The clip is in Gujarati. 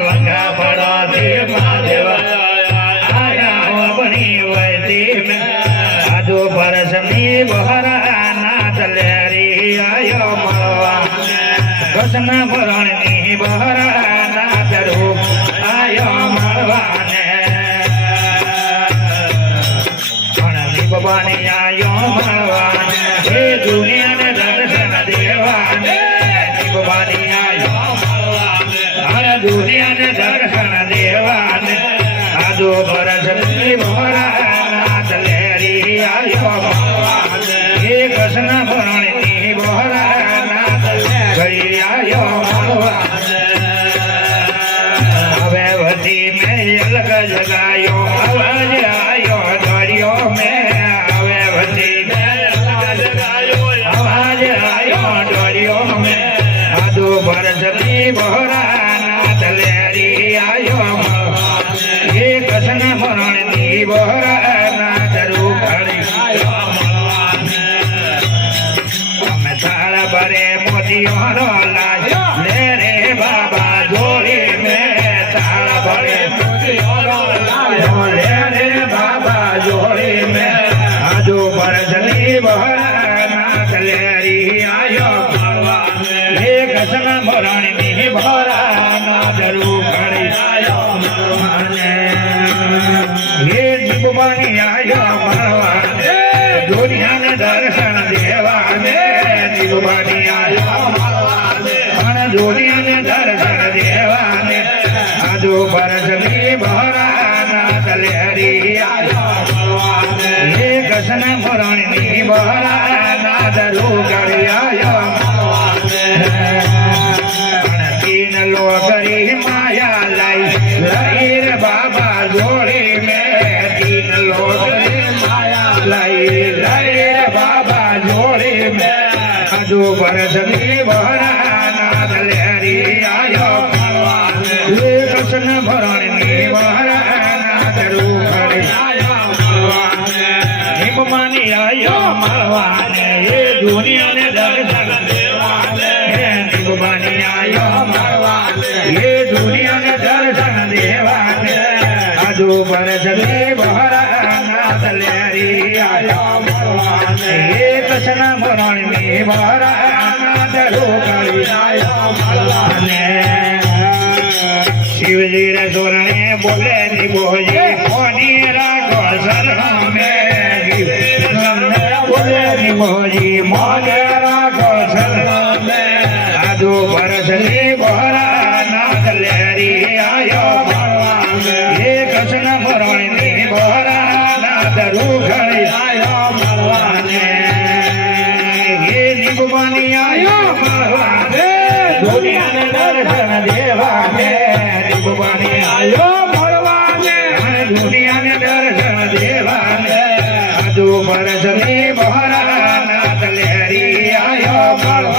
લંગા પડવાથી મહાદેવ આયા આપણી વૈદી આજુ પરસની બહરા નાથ લેરી આયો મળવા કૃષ્ણ ભરણની બહરા નાથ રૂપ આયો મળવાને ભવાની આયો મળવાને હે દુનિયાને દર્શન દેવાને ભવાની આયો મળવાને દુનિયાને દર્શન દેવાને આજો ભરસની બહરા નાથ લેરી આયો મળવાને હે કૃષ્ણ ભરણની બહરા નાથ લેરી આયો મળવાને હવે વધી મેં અલગ જગાયો અવાજ આયો દરિયો મેં ભરસની બહરા નાથ લેરી આયો હે કૃષ્ણ ભરણની બહરા નાથ રૂખડી અમે તાળા ભરે મોતીઓ લાજ લે રે બાબા જોડી મેં તાળા ભરે મોતીઓ લાજ લે રે બાબા જોડી મેં આજુ ભરસની બહરા નાથ લેરી આયો કૃષ્ણ ભરણની બહરા નાથ રૂખડી આયો મળવાને હે દીપવાની આયો મળવાને દુનિયાને દર્શન દેવાને દીપવાની આયો મળવાને અને દુનિયાને દર્શન દેવાને આજુ ભરસની બહરા નાથ લેરી આયો મળવાને હે કૃષ્ણ ભરણની બહરા નાથ રૂખડી આયો લોગરી માયા લઈ રે બાબા જોડી મેં તીન લોગરી માયા લઈ રે બાબા જોડી મેં આજુ ભરસની બહરા નાથ લેરી આયો મળવાને હે કૃષ્ણ ભરણની બહરા નાથ રૂખડી આયો મળવાને હિમમાની આયો મળવાને હે દુનિયાને દર્શન દેવાને હિમમાની આયો ये दुनिया ने दर्शन देवाने आजू भरसनी बहरा नाथ लेरी आयो મળવાने ये कृष्ण भरणनी बहरा नाथ रूखड़ी आयो મળવાने शिवजी रे सोरणे बोले नी बोजी मोनी राखो शरण में बोले नी बोजी मोने राखो शरण में आजू भरसनी बहरा नाथ लेरी आयो મળવાને હે કૃષ્ણ ભરણની બહરા નાથ રૂખડી આયો મળવાને હે નિભવાની આયો મળવાને દુનિયાને દર્શન દેવાને નિભવાની આયો મળવાને દુનિયાને દર્શન દેવાને આજુ ભરસની બહરા નાથ લેરી આયો મળવાને